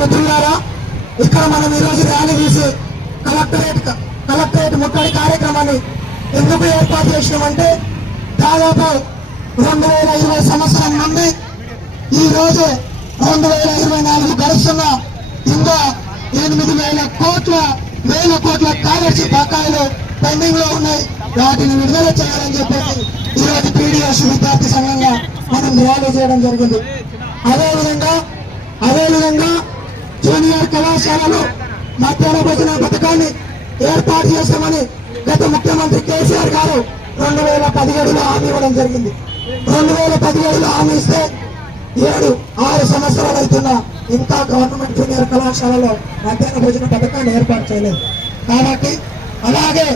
మిత్రులారా ఇక్కడ మనం ఈరోజు ర్యాలీ చేసి కలెక్టరేట్ కలెక్టరేట్ ముట్టడి కార్యక్రమాన్ని ఎందుకు ఏర్పాటు చేసినామంటే దాదాపు రెండు వేల ఇరవై సంవత్సరం నుండి ఈ రెండు వేల ఇరవై నాలుగు గడుస్తున్న ఇంకా ఎనిమిది వేల కోట్ల వేల కోట్ల కాలర్షిప్ బకాయిలు పెండింగ్లో ఉన్నాయి. వాటిని విడుదల చేయాలని చెప్పేసి ఈరోజు పీడిఎస్ విద్యార్థి సంఘంగా మనం ర్యాలీ చేయడం జరిగింది. అదేవిధంగా అదేవిధంగా జూనియర్ కళాశాలలో మధ్యాహ్న భోజన పథకాన్ని ఏర్పాటు చేస్తామని గత ముఖ్యమంత్రి కేసీఆర్ గారు రెండు వేల పదిహేడులో హామీ ఇవ్వడం జరిగింది. రెండు వేల పదిహేడులో హామీ ఇస్తే ఏడు ఆరు సంవత్సరాలు అవుతున్నా ఇంకా గవర్నమెంట్ జూనియర్ కళాశాలలో మధ్యాహ్న భోజన పథకాన్ని ఏర్పాటు చేయలేదు. కాబట్టి అలాగే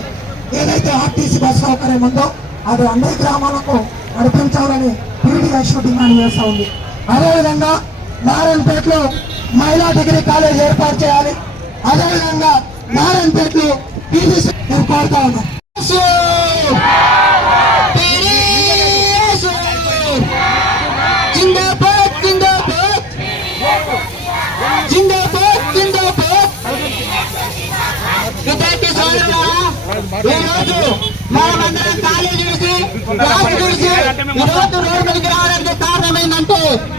ఏదైతే ఆర్టీసీ బస్ సౌకర్యం ఉందో అది అన్ని గ్రామాలకు నడిపించాలని పీడీఎస్ డిమాండ్ చేస్తూ ఉంది. అదేవిధంగా నారాయణపేటలో మహిళా డిగ్రీ కాలేజ్ ఏర్పాటు చేయాలి. అదేవిధంగా నారాయణపేటలో పీడీసీ నేను కోరుతా ఉన్నా. మనమందరం కాలేజీ చూసి చూసి రోజు రోడ్డు మీదకి రావడానికి కారణమైందంటే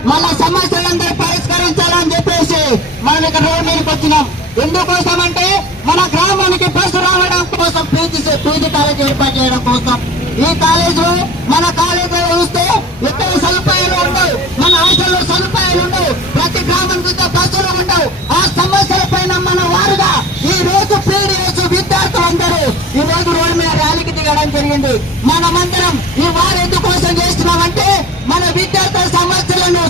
మన సమస్యలందరూ పరిష్కరించాలని చెప్పేసి మనం ఇక్కడ రోడ్డు మీదకి వచ్చినాం ఎందుకోసం మన గ్రామానికి బస్సు రావడం కోసం పీజీ పీజీ కాలేజ్ ఏర్పాటు చేయడం కోసం. ఈ కాలేజీలో మన కాలేజీలో చూస్తే ఎక్కడ సదుపాయాలు ఉండవు. మన హాస్టల్లో సదుపాయాలు ఉండవు. ప్రతి గ్రామం కింద బస్సులు ఉండవు. ఆ సమస్యల పైన మన వారుగా ఈ రోజు పీడిఎస్ విద్యార్థులందరూ ఈ రోజు రోడ్డు మీద ర్యాలీకి దిగడం జరిగింది. మనమందరం ఈ వారు ఎందుకోసం చేస్తున్నామంటే మన విద్యార్థుల సమస్యలను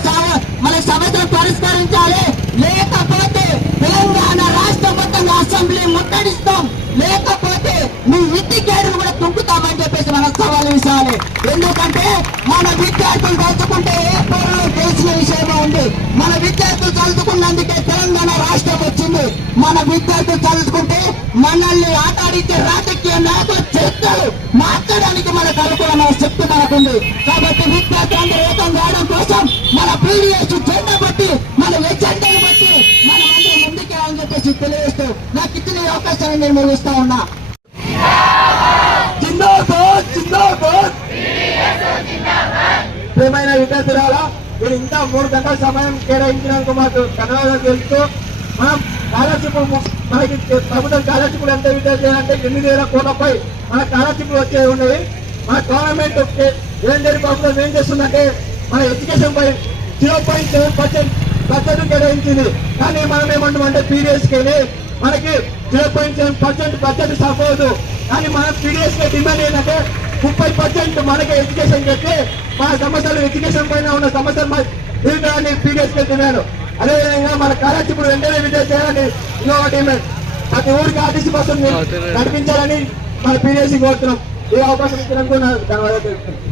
లేకపోతే మీ కూడా తొక్కుతామని చెప్పేసి మనకు సవాల్ విషయాలి. ఎందుకంటే మన విద్యార్థులు చదువుకుంటే ఏ పౌరులు తెలిసిన విషయమే ఉంది. మన విద్యార్థులు చదువుకున్నందుకే తెలంగాణ రాష్ట్రం వచ్చింది. మన విద్యార్థులు చదువుకుంటే మనల్ని ఆటాడించే రాజకీయ నాయకులు చరిత్రలు మార్చడానికి మనకు అనుకూలమైన శక్తి మనకుంది. కాబట్టి విద్యార్థులందరూ ఏకం కావడం కోసం మన పీడిఎస్ జెండా బట్టి మన ఎజెండాను బట్టి మనం అందరూ ముందుకెళ్ళాలని చెప్పేసి తెలియజేస్తూ నాకు ఇచ్చిన అవకాశాన్ని నేను ముగిస్తా ఉన్నా. ప్రియమైన విద్యార్థులారా మీరు ఇంకా మూడు గంటల సమయం కేటాయించినందుకు మాకు ధన్యవాదాలు తెలుస్తూ మనం స్కాలర్షిప్ మనకి ప్రభుత్వం స్కాలర్షిప్లు ఎంత విద్యార్థి అంటే ఎనిమిది వేల కోట్లపై మన స్కాలర్షిప్లు వచ్చే ఉన్నవి మన గవర్నమెంట్ ఏం ప్రభుత్వం ఏం చేస్తుందంటే మన ఎడ్యుకేషన్ పై zero point seven percent budget కేటాయించింది. కానీ మనం ఏమంటామంటే పీడిఎస్కి వెళ్ళి మనకి zero point seven percent budget సపోదు కానీ మనం పీడిఎస్కి డిమాండ్ ఏంటంటే ముప్పై పర్సెంట్ మనకి ఎడ్యుకేషన్ పెట్టి మన సమస్యలు ఎడ్యుకేషన్ పైన ఉన్న సమస్యలు తీర్చడానికి పీడిఎస్ డిమాండ్ అదేవిధంగా మన స్కాలర్షిప్ వెంటనే విడుదల చేయాలని ఇంకొక డిమాండ్ ప్రతి ఊరికి ఆర్టీసీ బస్సు నడిపించాలని మన పీడిఎస్ కోరుతున్నాం. ఈ అవకాశం ఇచ్చినందుకు ధన్యవాదాలు తెలుపుతున్నాను